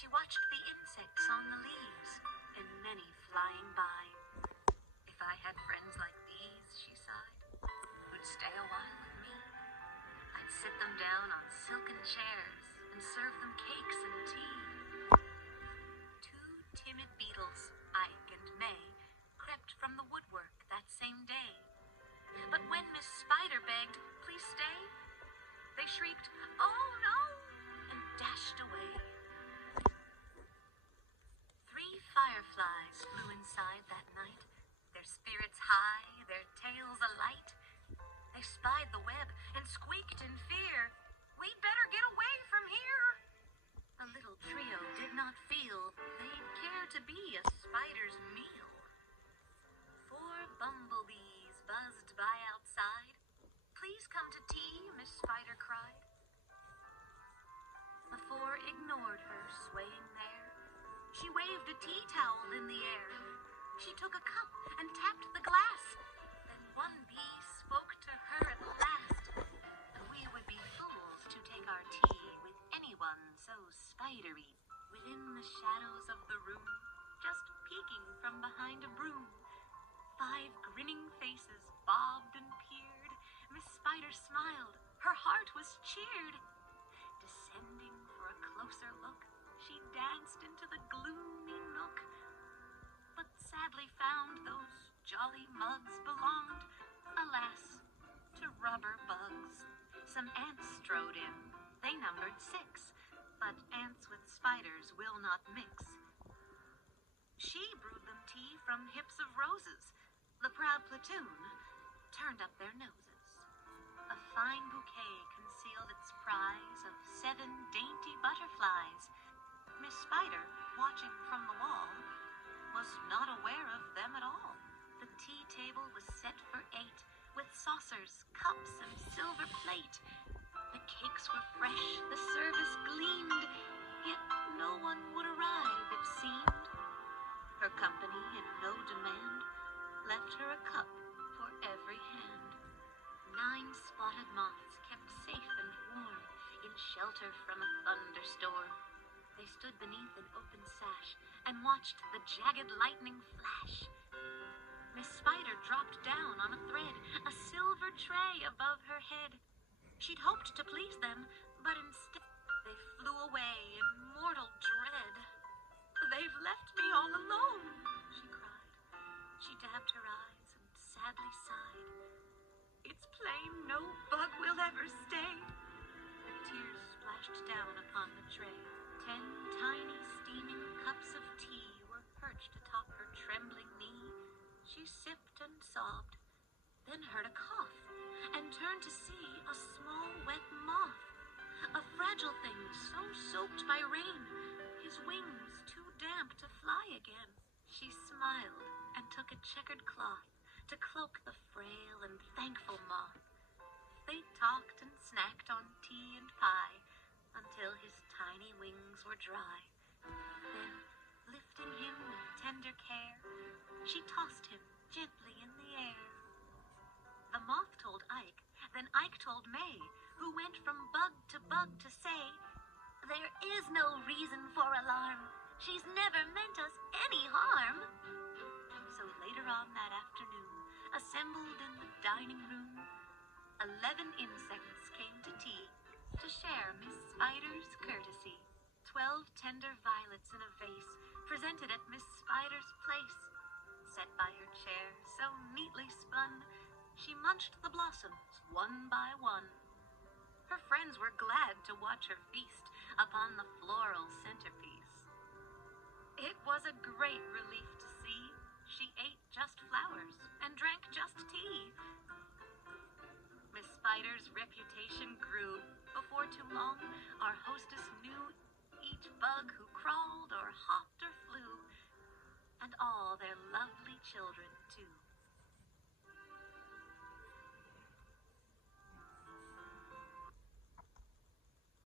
She watched the insects on the leaves, and many flying by. If I had friends like these, she sighed, who'd stay a while with me, I'd sit them down on silken chairs and serve them cakes and tea. Two timid beetles, Ike and May, crept from the woodwork that same day. But when Miss Spider begged, "Please stay," they shrieked, "Oh no!" and dashed away. Three fireflies flew inside that night, their spirits high, their tails alight. They spied the web and squeaked in fear, "We'd better get away from here." The little trio did not feel they'd care to be a spider's meal. Four bumblebees buzzed by outside. "Please come to tea," Miss Spider cried. The four ignored her, swaying there. She waved a tea towel in the air. She took a cup and tapped the glass. Then one bee spoke to her at last. We would be fools to take our tea with anyone so spidery. Within the shadows of the room, just peeking from behind a broom, 5 grinning faces bobbed and peered. Miss Spider smiled, her heart was cheered. Descending for a closer look, she danced into the gloomy nook, but sadly found those jolly mugs belonged, alas, to rubber bugs. Some ants strode in. They numbered 6, but ants with spiders will not mix. She brewed them tea from hips of roses. The proud platoon turned up their noses. A fine bouquet concealed its prize of 7 dainty butterflies. Miss Spider, watching from the wall, was not aware of them at all. The tea table was set for 8, with saucers, cups, and silver plate. The cakes were fresh, the service gleamed, yet no one would arrive, it seemed. Her company, in no demand, left her a cup for every hand. 9 spotted moths kept safe and warm in shelter from a thunderstorm. They stood beneath an open sash and watched the jagged lightning flash. Miss Spider dropped down on a thread, a silver tray above her head. She'd hoped to please them, but instead they flew away in mortal dread. "They've left me all alone," she cried. She dabbed her eyes and sadly sighed. "It's plain no bug will ever stay." The tears splashed down upon the tray. 10 tiny steaming cups of tea were perched atop her trembling knee. She sipped and sobbed, then heard a cough, and turned to see a small wet moth. A fragile thing so soaked by rain, his wings too damp to fly again. She smiled and took a checkered cloth to cloak the frail and thankful moth. They talked and snacked on tea and pie until his tiny wings were dry. Then, lifting him with tender care, she tossed him gently in the air. The moth told Ike, then Ike told May, who went from bug to say, "There is no reason for alarm. She's never meant us any harm." So later on that afternoon, assembled in the dining room, 11 insects came to tea to share Miss Spider's courtesy. 12 tender violets in a vase presented at Miss Spider's place. Set by her chair, so neatly spun, she munched the blossoms one by one. Her friends were glad to watch her feast upon the floral centerpiece. It was a great relief to see she ate just flowers and drank just tea. Miss Spider's reputation grew. Before too long, our hostess knew each bug who crawled or hopped or flew, and all their lovely children